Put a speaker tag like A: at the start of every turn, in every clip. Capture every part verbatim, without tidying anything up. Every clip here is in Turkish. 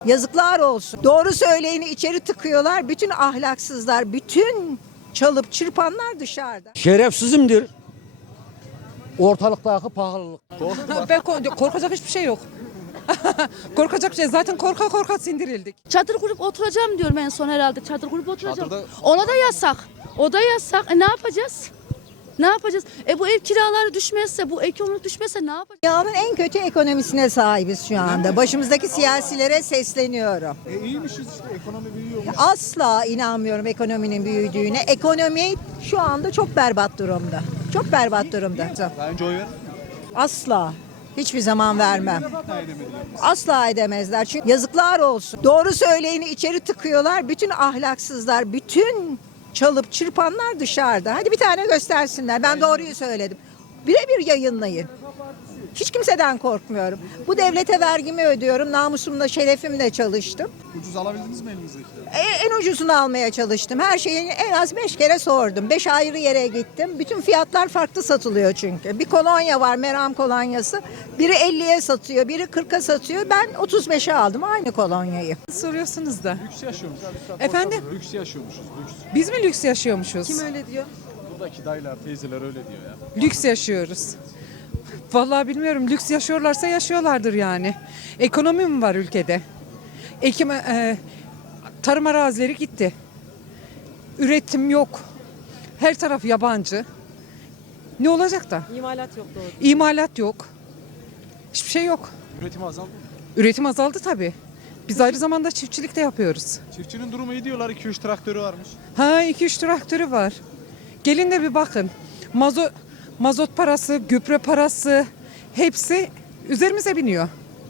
A: Yazıklar olsun. Doğru söyleyeni içeri tıkıyorlar. Bütün ahlaksızlar, bütün çalıp çırpanlar dışarıda.
B: Şerefsizimdir. Ortalıktaki pahalılık.
C: Ben korkacak hiçbir şey yok. Korkacak şey zaten korka korka sindirildik.
D: Çadır kurup oturacağım diyorum en son herhalde. Çadır kurup oturacağım.
E: Çadırda...
D: Ona da yasak. O da yasak. E ne yapacağız? Ne yapacağız? E bu ev kiraları düşmezse, bu ekonomi düşmezse ne yapacağız?
A: Dünyanın en kötü ekonomisine sahibiz şu anda. Başımızdaki siyasilere sesleniyorum.
E: E iyiymişiz işte, ekonomi büyüyormuş.
A: Asla inanmıyorum ekonominin büyüdüğüne. Ekonomi şu anda çok berbat durumda. Çok berbat durumda.
E: Daha önce oy verdin mi?
A: Asla. Hiçbir zaman vermem.
E: İkna edemediler.
A: Asla edemezler. Çünkü yazıklar olsun. Doğru söyleyeni içeri tıkıyorlar. Bütün ahlaksızlar, bütün çalıp çırpanlar dışarıda. Hadi bir tane göstersinler. Ben doğruyu söyledim. Birebir yayınlayın. Hiç kimseden korkmuyorum. Bu devlete vergimi ödüyorum. Namusumla, şerefimle çalıştım.
E: Ucuz alabildiniz mi elinizdekileri?
A: E, en ucuzunu almaya çalıştım. Her şeyi en az beş kere sordum. Beş ayrı yere gittim. Bütün fiyatlar farklı satılıyor çünkü. Bir kolonya var, Meram kolonyası. Biri elliye satıyor, biri kırka satıyor. Ben otuz beşe aldım aynı kolonyayı.
C: Soruyorsunuz da.
E: Lüks yaşıyormuşuz.
C: Efendim?
E: Lüks yaşıyormuşuz. Lüks.
C: Biz mi lüks yaşıyormuşuz?
A: Kim öyle diyor?
E: Buradaki dayılar, teyzeler öyle diyor ya.
C: Lüks yaşıyoruz. Vallahi bilmiyorum, lüks yaşıyorlarsa yaşıyorlardır yani. Ekonomi mi var ülkede? Ekim, e, tarım arazileri gitti. Üretim yok. Her taraf yabancı. Ne olacak da?
F: İmalat yok doğru.
C: İmalat yok. Hiçbir şey yok.
E: Üretim azaldı mı?
C: Üretim azaldı tabii. Biz ayrı zamanda çiftçilik de yapıyoruz.
E: Çiftçinin durumu iyi diyorlar. iki üç traktörü varmış.
C: Ha iki üç traktörü var. Gelin de bir bakın. Mazot, mazot parası, gübre parası hepsi üzerimize biniyor.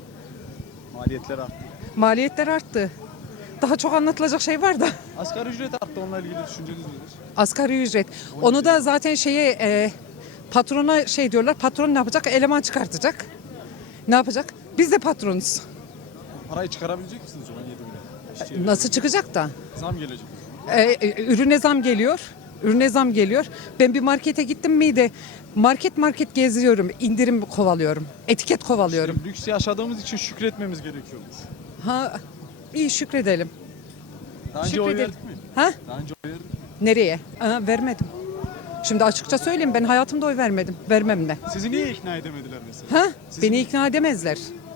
E: Maliyetler arttı.
C: Maliyetler arttı. Daha çok anlatılacak şey var da.
E: Asgari ücret arttı. Onunla ilgili düşünceniz nedir?
C: Asgari ücret. Onu da zaten şeye e, patrona şey diyorlar. Patron ne yapacak? Eleman çıkartacak. Ne yapacak? Biz de patronuz.
E: Parayı çıkarabilecek misiniz o on yedi bine? İşçiye
C: Nasıl çıkacak da?
E: zam gelecek.
C: E, e, ürüne zam geliyor. Ürüne zam geliyor. Ben bir markete gittim miydi? Market market geziyorum. İndirim kovalıyorum. Etiket kovalıyorum.
E: İşte lüks yaşadığımız için şükretmemiz gerekiyormuş.
C: Ha iyi şükredelim.
E: Daha önce oy
C: Şükredelim.
E: verdik mi?
C: Ha?
E: Daha önce oy verdik mi?
C: Nereye? Aa, vermedim. Şimdi açıkça söyleyeyim, ben hayatımda oy vermedim. Vermem de.
E: Sizi niye ikna edemediler mesela?
C: Ha?
E: Siz
C: Beni
E: mi?
C: ikna edemezler.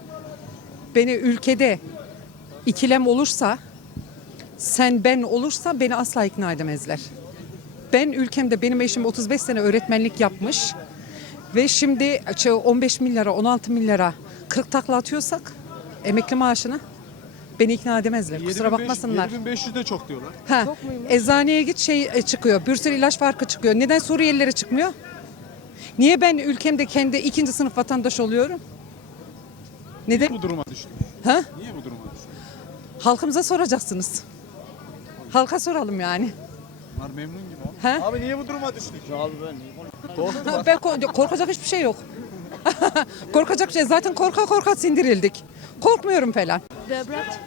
C: Beni ülkede ikilem olursa, sen ben olursa beni asla ikna edemezler. Ben ülkemde, benim eşim otuz beş sene öğretmenlik yapmış ve şimdi on beş milyara, on altı milyara kırk takla atıyorsak emekli maaşına beni ikna edemezler. Kusura bakmasınlar.
E: yedi bin beş yüz de çok diyorlar.
C: Ha, eczaneye git şey e, çıkıyor. Bir sürü ilaç farkı çıkıyor. Neden Suriyelilere çıkmıyor? Niye ben ülkemde kendi ikinci sınıf vatandaş oluyorum? Neden?
E: Bu duruma düştük.
C: Ha?
E: Niye bu duruma düştük?
C: Halkımıza soracaksınız. Halka soralım yani.
E: Bunlar memnun gibi abi.
C: Ha?
E: Abi niye bu duruma düştük? Abi ben
C: Ha, ben kork- korkacak hiçbir şey yok. Korkacak şey zaten korka korka sindirildik. Korkmuyorum falan.
D: Devlet.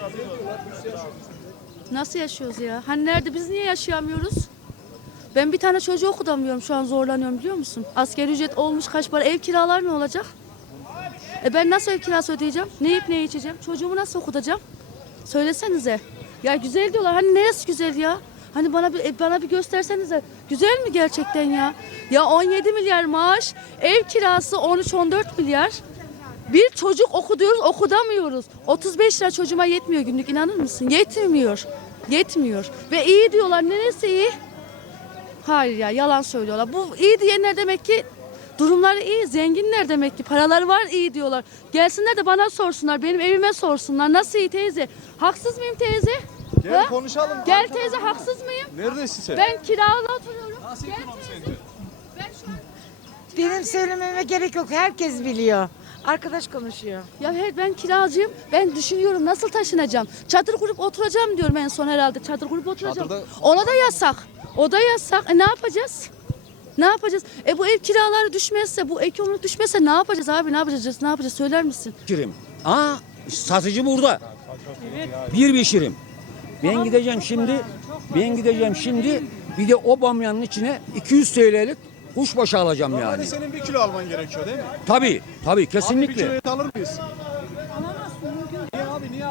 D: Nasıl yaşıyoruz ya? Hani nerede biz niye yaşayamıyoruz? Ben bir tane çocuğu okutamıyorum şu an zorlanıyorum biliyor musun? Asgari ücret olmuş kaç para ev kiralar ne olacak? E ben nasıl ev kirası ödeyeceğim? Ne yiyip ne içeceğim? Çocuğumu nasıl okutacağım? Söylesenize. Ya güzel diyorlar. Hani neresi güzel ya? Hani bana bir e, bana bir göstersenize. Güzel mi gerçekten ya? Ya on yedi milyar maaş, ev kirası on üç on dört milyar. Bir çocuk okutuyoruz, okutamıyoruz. otuz beş lira çocuğuma yetmiyor günlük, inanır mısın? Yetmiyor. Yetmiyor. Ve iyi diyorlar. Neresi iyi? Hayır ya, yalan söylüyorlar. Bu iyi diyenler demek ki durumları iyi, zenginler demek ki. Paraları var, iyi diyorlar. Gelsinler de bana sorsunlar, benim evime sorsunlar. Nasıl iyi teyze? Haksız mıyım teyze?
E: Gel
D: Ha?
E: konuşalım.
D: Gel teyze, haksız mıyım?
E: Neredesin sen?
D: Ben kiralı oturuyorum.
E: Nasıl
D: Gel
E: ekonomi
D: teyze.
E: sence?
D: Ben şu an...
F: Benim söylememe gerek yok. Herkes biliyor. Arkadaş konuşuyor.
D: Ya evet, ben kiracıyım. Ben düşünüyorum nasıl taşınacağım. Çadır kurup oturacağım diyorum en son herhalde. Çadır kurup oturacağım.
E: Çadırda-
D: Ona da yasak. O da yasak. E ne yapacağız? Ne yapacağız? E bu ev kiraları düşmezse, bu ekonomi düşmezse ne yapacağız abi? Ne yapacağız? Ne yapacağız? Söyler misin?
B: Şirim. Aa, satıcı burada. Bir pişirim. Ben gideceğim şimdi. Ben gideceğim şimdi. Bir de o bamyanın içine iki yüz T L'lik kuşbaşı alacağım
E: Normalde
B: yani.
E: senin bir kilo alman gerekiyor değil mi?
B: Tabii, tabii
E: Abi bir
B: kesinlikle.
E: kilo et alır mıyız? Alamazsın mümkün. Niye abi niye alamıyor?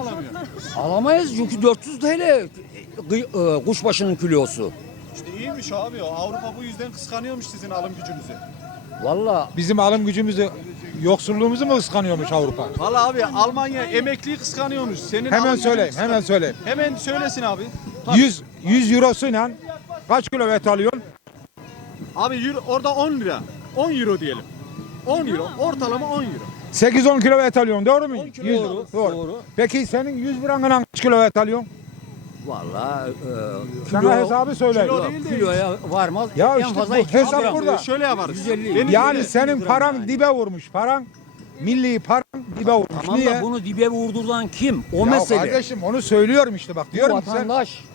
B: Alamayız çünkü dört yüz T L gıy- e, kuşbaşının kilosu.
E: İşte iyiymiş abi o. Avrupa bu yüzden kıskanıyormuş sizin alım gücünüzü.
B: Vallahi
G: Bizim alım gücümüzü, yoksulluğumuzu mu kıskanıyormuş Avrupa?
E: Valla abi Almanya emekliyi kıskanıyormuş. Senin
G: Hemen
E: alım gücünü
G: söyleyeyim,
E: kıskan-
G: hemen söyleyeyim.
E: Hemen söylesin abi. Tabii.
G: yüz yüz eurosuyla kaç kilo et alıyorsun?
E: Abi euro, orada on lira. on euro diyelim. on euro. Ortalama on euro.
G: sekiz on kilo et alıyorsun, doğru mu?
E: on kilo
G: Yüz-
B: doğru,
G: doğru.
B: doğru.
G: Peki senin yüz liranla kaç kilo et alıyorsun?
B: vallahi e, kilo,
G: Sana hesabı söyle.
E: kilo değil de-
B: kiloya varmaz.
G: Ya
B: en
G: işte
B: fazla
G: bu
B: iki yüz
G: hesap
B: gram.
G: burada.
E: Şöyle yaparız.
B: yüz elli.
E: Beni
G: Yani
E: dinle.
G: senin
B: gram
G: paran
B: yani.
G: dibe vurmuş. Paran, milli paran dibe vurmuş.
B: Tamam
G: Niye?
B: da bunu dibe vurduran kim? O
G: Ya
B: mesele.
G: kardeşim onu söylüyorum işte bak.
B: Bu
G: Diyorum ki sen
B: vatandaş.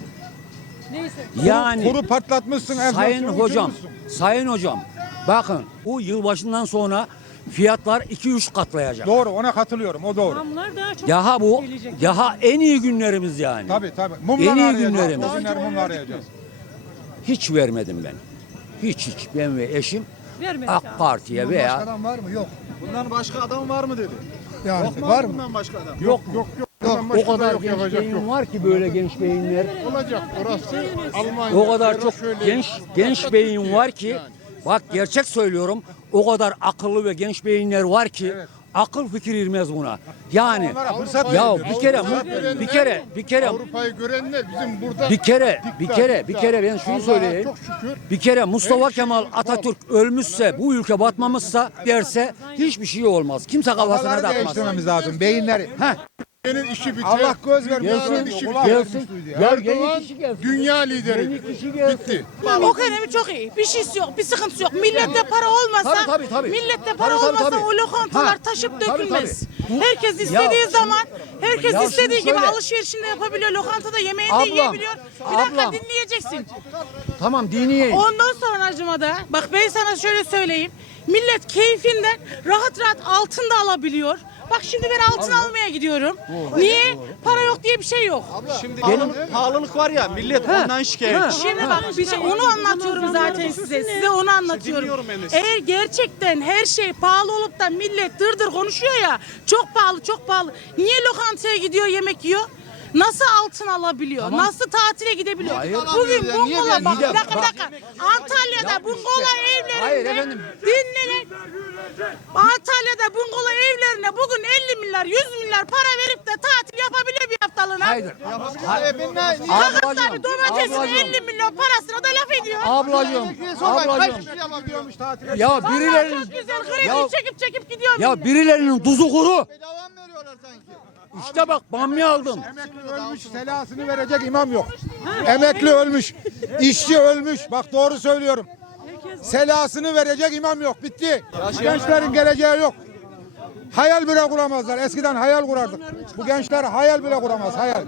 G: kuru,
B: Yani
G: kuru patlatmışsın.
B: sayın
G: enflasyonu
B: hocam,
G: uçurmuşsun.
B: sayın hocam bakın bu yılbaşından sonra fiyatlar iki üç katlayacak.
G: Doğru, ona katılıyorum. O doğru.
H: Zamlar daha çok
B: Daha bu
H: gelecek.
B: daha en iyi günlerimiz yani.
G: Tabii tabii. Mumla
B: En iyi
G: arayacağız.
B: günlerimiz.
G: O günler mumla arayacağız.
B: Hiç vermedim ben. Hiç hiç ben ve eşim
H: Vermedik
B: AK
H: abi.
B: Parti'ye veya
I: Adam var mı? Yok.
E: Bundan başka adam var mı dedi.
I: Yani
E: Yok mu
I: var
E: abi
I: mı?
E: bundan başka adam?
B: yok
I: Yok yok.
B: o kadar genç beyin var ki böyle genç beyinler.
I: Olacak. Orası Almanya.
B: O kadar çok
I: şöyle-
B: genç genç beyin var ki bak gerçek söylüyorum o kadar akıllı ve genç beyinler var ki akıl fikir irmez buna. Yani
G: fırsat
B: ya
G: veriyor.
B: bir kere
I: Avrupa'yı
B: bir kere bir kere
I: Avrupa'yı görenler bizim burada
B: bir kere bir
I: dikkat,
B: kere bir
I: dikkat.
B: kere ben şunu
I: Allah'a
B: söyleyeyim.
I: çok şükür.
B: Bir kere Mustafa
I: Her şey
B: Kemal
I: yok.
B: Atatürk ölmüşse bu ülke batmamışsa derse hiçbir şey olmaz. Kimse kafasına
G: Kafaları
B: takmaz.
G: değiştirmemiz lazım. Beyinleri.
B: Heh,
I: Benim işi biter.
G: Allah göz vermiyor.
B: gelsin,
I: Dünyanın işi
G: Kulak
B: gelsin.
G: vermiş duydu ya.
B: Ya
I: Erdoğan
B: yeni kişi gelsin.
I: dünya lideri.
B: Yeni kişi gelsin.
I: Bitti.
J: Ekonomi çok iyi. Bir şeysi yok, bir sıkıntısı yok. Millette para olmasa,
B: Tabii, tabii, tabii.
J: millette para
B: Tabii, tabii,
J: olmasa
B: tabii.
J: o lokantalar
B: Ha,
J: taşıp
B: tabii,
J: dökülmez.
B: tabii. Bu-
J: Herkes istediği
B: Ya,
J: zaman, herkes
B: ya
J: istediği
B: şimdi
J: gibi
B: şöyle.
J: alışverişini yapabiliyor. Lokantada yemeğini de
B: Ablam,
J: yiyebiliyor. Bir dakika
B: ablam.
J: dinleyeceksin.
B: Tamam dini.
J: Ondan sonra acıma da, bak ben sana şöyle söyleyeyim. Millet keyfinden rahat rahat altın da alabiliyor. Bak şimdi ben altın almaya gidiyorum. Niye? Para yok diye bir şey yok.
E: Şimdi pahalılık, pahalılık var ya millet ondan şikayetçi.
J: Şimdi bak bir şey onu anlatıyorum zaten size. Size onu anlatıyorum.
E: dinliyorum ben de sizi.
J: Eğer gerçekten her şey pahalı olup da millet dırdır konuşuyor ya, çok pahalı çok pahalı. Niye lokantaya gidiyor yemek yiyor? Nasıl altın alabiliyor? Nasıl tatile gidebiliyor?
B: Hayır.
J: Bugün
I: Ya, niye
J: bungalov
I: ben-
J: bak
B: Bir
J: bir
B: de-
J: dakika bir
B: bak-
J: dakika. Antalya'da bungalov evlerinde
B: Hayır efendim.
J: dinleyin. Antalya'da bungalov evlerine bugün elli milyar yüz milyar para verip de tatil yapabiliyor bir haftalığına.
B: Hayır.
J: Fakat
B: Ablacığım.
J: tabii domatesin
B: Ablacığım.
J: elli milyon parasına da laf ediyor.
B: Ablacığım. Ablacığım. Ya birilerinin
J: Çok güzel kredi
B: Ya-
J: çekip çekip gidiyor
B: ya
J: millet.
B: birilerinin tuzu kuru. İşte bak bamya aldım.
G: Emekli ölmüş, selasını verecek imam yok. Emekli ölmüş, işçi ölmüş. Bak doğru söylüyorum. Selasını verecek imam yok. Bitti. Gençlerin geleceği yok. Hayal bile kuramazlar. Eskiden hayal kurardık. Bu gençler hayal bile kuramaz. Hayal.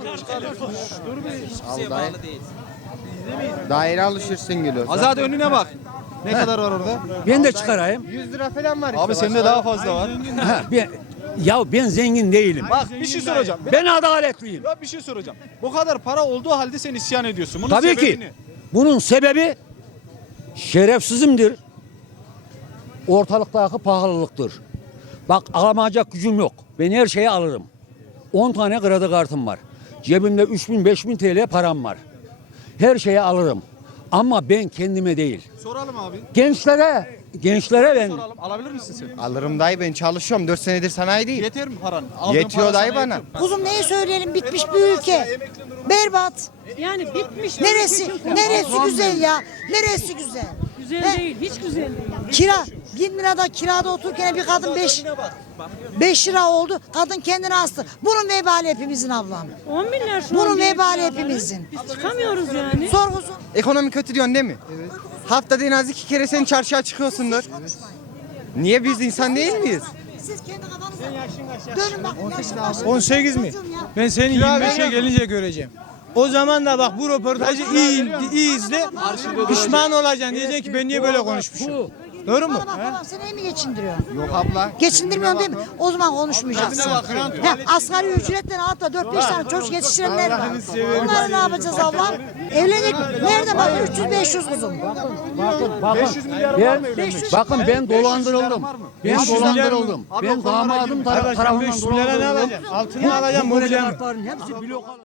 K: Daire alışırsın geliyor.
E: Azat önüne bak. Ne kadar var orada?
B: Ben de çıkarayım.
K: yüz lira falan var işte.
E: Abi sende daha fazla var.
B: Ha, ben, ya ben zengin değilim.
E: Bak bir şey soracağım.
B: Ben adaletliyim.
E: Ya bir şey soracağım. Bu kadar para olduğu halde sen isyan ediyorsun. Bunun
B: Tabii
E: sebebi
B: ki.
E: ne?
B: Bunun sebebi şerefsizimdir. Ortalıktaki pahalılıktır. Bak alamayacak gücüm yok. Ben her şeyi alırım. on tane kredi kartım var. Cebimde üç bin beş bin T L param var. Her şeyi alırım. Ama ben kendime değil.
E: Soralım abi.
B: Gençlere, gençlere ben
E: Soralım. Alabilir misin sen?
K: Alırım dayı, ben çalışıyorum. dört senedir sanayi değil.
E: Yeter mi paran? Aldığın
K: Yetiyor
E: para
K: dayı
E: sana
K: bana.
E: yetiyor mu?
F: Kuzum neyi söyleyelim bitmiş bir ülke. Berbat.
H: Yani bitmiş.
F: Neresi neresi güzel ya? Neresi güzel?
H: Güzel
F: He?
H: değil. Hiç güzel değil.
F: Kira. Bin lirada kirada otururken bir kadın beş beş lira oldu. Kadın kendini astı. Bunun vebali hepimizin ablam.
H: on milyar şu
F: Bunun
H: an diye
F: vebali
H: kiraları.
F: hepimizin.
H: Biz çıkamıyoruz yani.
F: Sor kuzum.
K: Ekonomi kötü diyorsun değil mi? Evet. Haftada en az iki kere sen çarşıya çıkıyorsundur. Niye biz insan değil miyiz?
F: Siz kendi kafanıza dönün bak. yaşın başınız.
L: on sekiz mi?
F: Çocuğum ya.
L: Ben seni yirmi beşe gelince göreceğim. O zaman da bak bu röportajı iyi, iyi izle. Pişman olacaksın. Diyeceksin ki ben niye böyle konuşmuşum.
B: bu
L: Doğru mu?
F: Bana bak babam seni iyi mi geçindiriyor?
K: Yok abla.
F: Geçindirmiyorsun değil mi? O zaman konuşmayacaksın. He, asgari ücretten altta dört beş tane çocuk yetiştirenler var. Bunları ne yapacağız ablam? Evlenecek. Nerede bak üç yüz beş yüz kuzum.
B: Bakın, bakın, ben, bakın ben dolandırıldım. Ben dolandırıldım. Ben damadım tar-
L: Arkadaşlar
B: tarafından
L: beş yüz milyara ne
B: dolandırıldım.
L: alacaksın? Altını alacaksın,
B: Bu kredi
L: borcunu.
B: kartların hepsi blok.